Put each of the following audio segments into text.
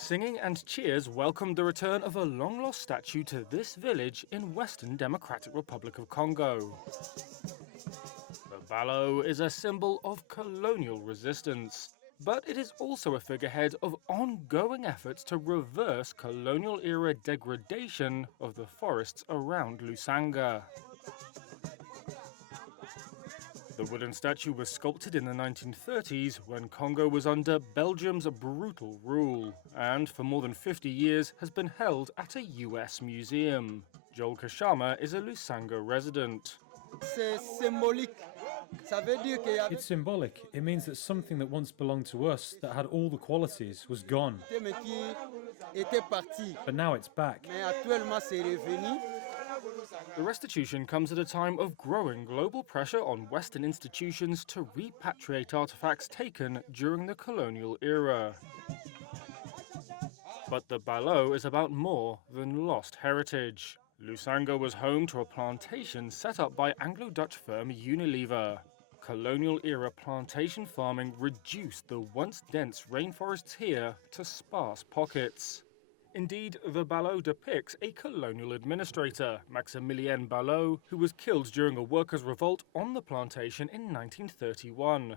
Singing and cheers welcomed the return of a long-lost statue to this village in Western Democratic Republic of Congo. The balo is a symbol of colonial resistance, but it is also a figurehead of ongoing efforts to reverse colonial-era degradation of the forests around Lusanga. The wooden statue was sculpted in the 1930s when Congo was under Belgium's brutal rule, and for more than 50 years has been held at a US museum. Joel Kashama is a Lusanga resident. It's symbolic. It means that something that once belonged to us, that had all the qualities, was gone. But now it's back. The restitution comes at a time of growing global pressure on Western institutions to repatriate artifacts taken during the colonial era. But the balo is about more than lost heritage. Lusanga was home to a plantation set up by Anglo-Dutch firm Unilever. Colonial-era plantation farming reduced the once dense rainforests here to sparse pockets. Indeed, the balo depicts a colonial administrator, Maximilien Ballot, who was killed during a workers' revolt on the plantation in 1931.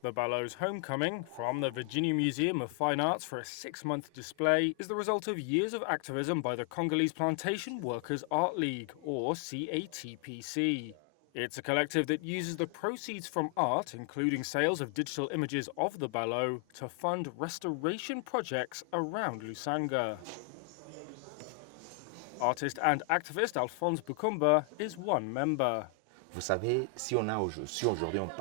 The Ballot's homecoming from the Virginia Museum of Fine Arts for a 6-month display is the result of years of activism by the Congolese Plantation Workers Art League, or CATPC. It's a collective that uses the proceeds from art, including sales of digital images of the balo, to fund restoration projects around Lusanga. Artist and activist Alphonse Bukumba is one member.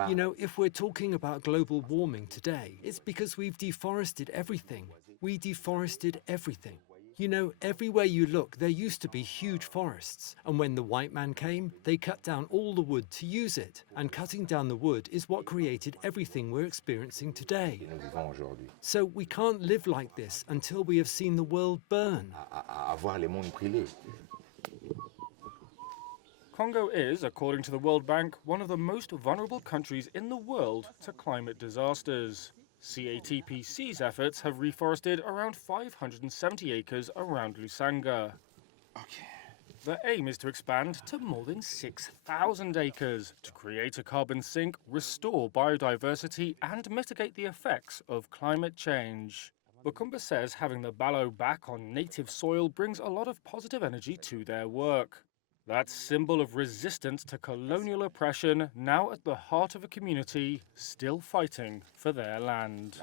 You know, if we're talking about global warming today, it's because we've deforested everything. We deforested everything. You know, everywhere you look, there used to be huge forests. And when the white man came, they cut down all the wood to use it. And cutting down the wood is what created everything we're experiencing today. So we can't live like this until we have seen the world burn. Congo is, according to the World Bank, one of the most vulnerable countries in the world to climate disasters. CATPC's efforts have reforested around 570 acres around Lusanga. The aim is to expand to more than 6,000 acres to create a carbon sink, restore biodiversity, and mitigate the effects of climate change. Bukumba says having the balo back on native soil brings a lot of positive energy to their work. That symbol of resistance to colonial oppression now at the heart of a community still fighting for their land.